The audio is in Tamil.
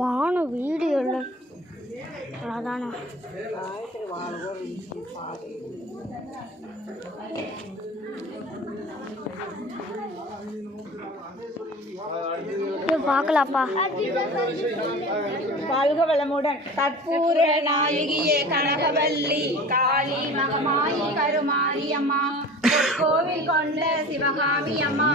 வான வீடியோ இல்லை அதானே பார்க்கலாப்பா. வாழ்க வளமுடன். கற்பூர நாயகியே கனகவல்லி காளி மகமாயி கருமாரி அம்மா, கோவில் கொண்ட சிவகாமி அம்மா.